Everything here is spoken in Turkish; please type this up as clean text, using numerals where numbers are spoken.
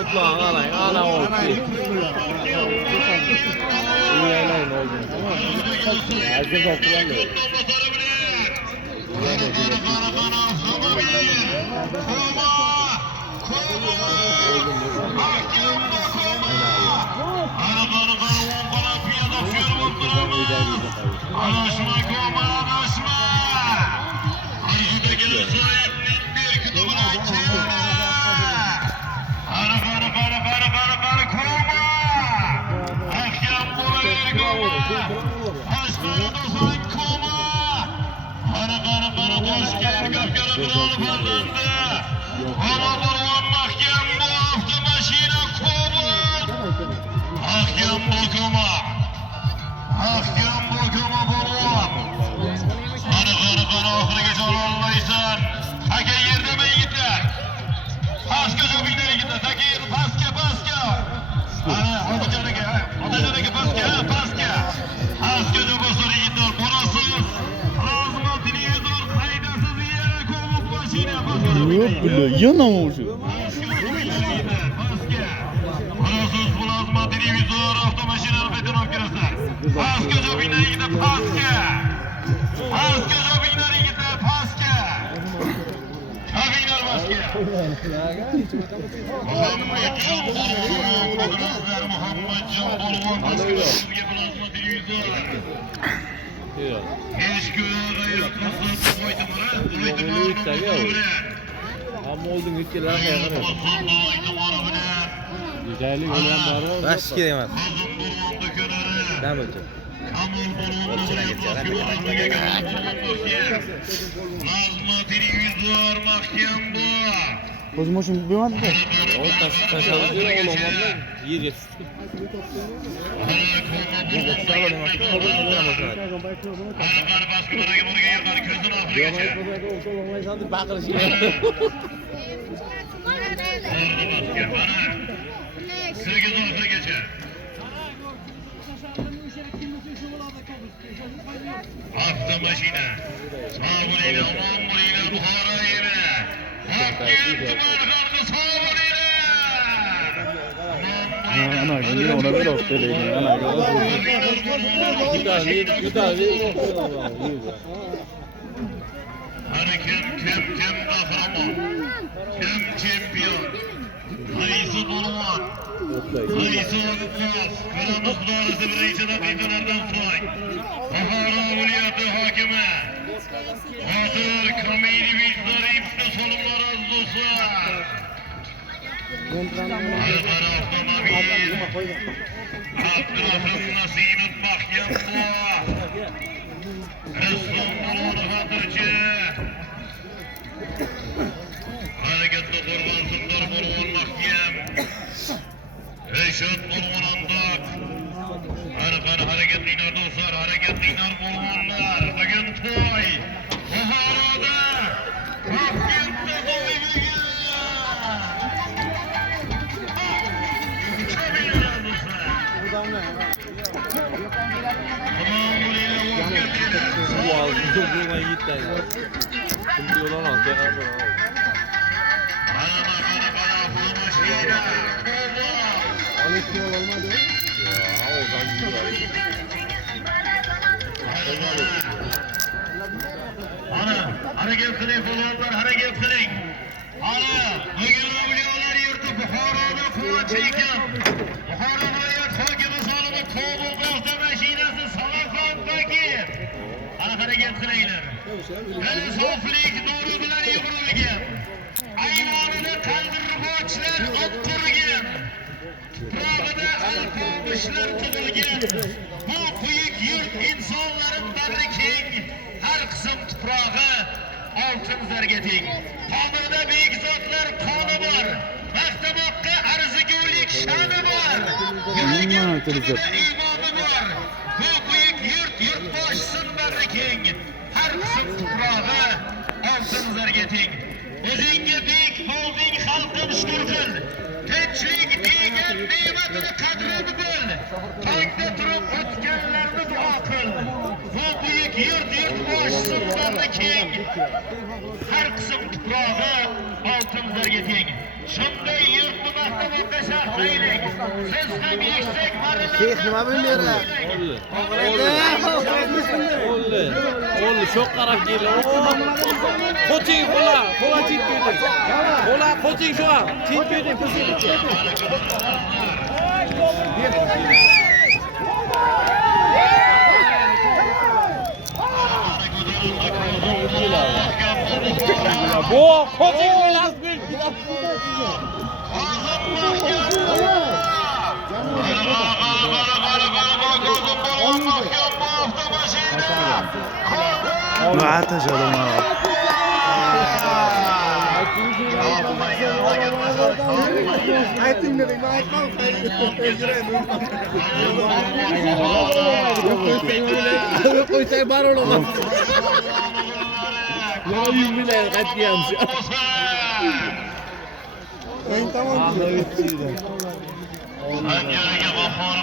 Otla alay, ala oldu. Uyaylayın oldu. Herkes okulandı. Anlaşma koma anlaşma. Arzuda gelen sahibinin bir kitabını açıyor. Para koma. Ahkam burayı koma. Aşkına dozan koma. Para boş gel gökleri bir olup alındı. Ama durulan mahkem bu hafta maşine koma. Ahkam bu koma. Ahkam bu koma bulun. Karı ahırı geç olanlaysan. Take yerde mi gitler? Paska jobine gitler. Take yerde paska. Otacanıki paska. Paska jobosları gitler. Burasız. Razma televizor kaydasız yere kovuk başına. Yok bile, yanamamışım. Burasız plazma televizor avtomaşinalı beton operasyonu. Paska jobine gitler. Paska jobine gitler. Paska. Kabiner başka. Muhammed Can Bolman Paska'nızge plazma televizor. Hiç göğe gayretmezsiniz oytumara. Ama oldun üç kere arkaya kadar. Güzellik olan var mı? Baş giremez. Devam edeceğim. Plazma televizor mahkem bu. Kozum hoşum bir var mı? O taş alıyor olamazlar. Yer yetişti. Arıklar baskılara gibi yerler közün ahırı geçer. Orada baskı bana. Sırgız ahırı geçer. Hafta başına. Sağbuliyle, mambuliyle, buharayla. Hakkın tımarhanlı sağbuliyle. Ana günü ona böyle ortadayım. Ana Hani kim kahraman, kim çempiyon, kayısı bulman, kayısı olmaz, kıramız doğrusu bir reisine kıytılardan soy, Bahara Avliyatı hakime, Hazır Kamili Vicdanı İpni solumlar az dostlar. Her tarafta Nabil, Abdurrahman Nasibet Mahkem Boğa, Resul Bulun Hatırcı, Hareketli Kurban Sundar Bulun Mahkem, Reşat Bulun Andak, hareketli inar dostlar, hareketli inar bulunlar, bugün toy, Buhara'da, Mahkem'de toy bugün. Bu aldı. Buna gitti. Şimdi yoldan aldı. Hareket kılık olanlar hareket kılık. Bugün avliyalar yurdu Buhara'da kuva çekim. Buhara vilayet hakimi salımı Kovul Bahçe Meşinesi Samarkand'daki. Hareket kılıklar. El soflik doğru bilen yıkırılgın. Ayvanını kaldırıp açlar attırgın. Prag'da alkamışlar tutulgın. Bu büyük yurt insanların darı king. Her kısım tuprağı altın zergeting. Tamirde büyük zatlar kanı var. Mehtemokka arzigulik şanı var. Yürgen tümüne imanı var. Bu büyük yurtbaşsın darı king. Her kısım tuprağı altın zergeting. O'zingga bek bo'lding xalqim shukr qil. Tinchlik hayotini qadrini bil. Tongda turib o'tganlarni duo qil. Bu buyuk yurt boshsimlarni keng. Har qism tuprog'i oltinlarga teng. Shunday yurtni maqtovga shahlaylik. Siz ham yuksak marralarga. Nima bo'ldi? Oldu çok qarab keldi. Qo'ching qo'la chit berdim. Qo'la qo'ching shu ham. Chit berdim, Bu qo'ching bilan bil. ما تجادم Aytdim dedim, aytmam. Qo'ysang bar olaman. Yana 100 milyon qaytganmiz. Eng tamam. Anjaraga vafon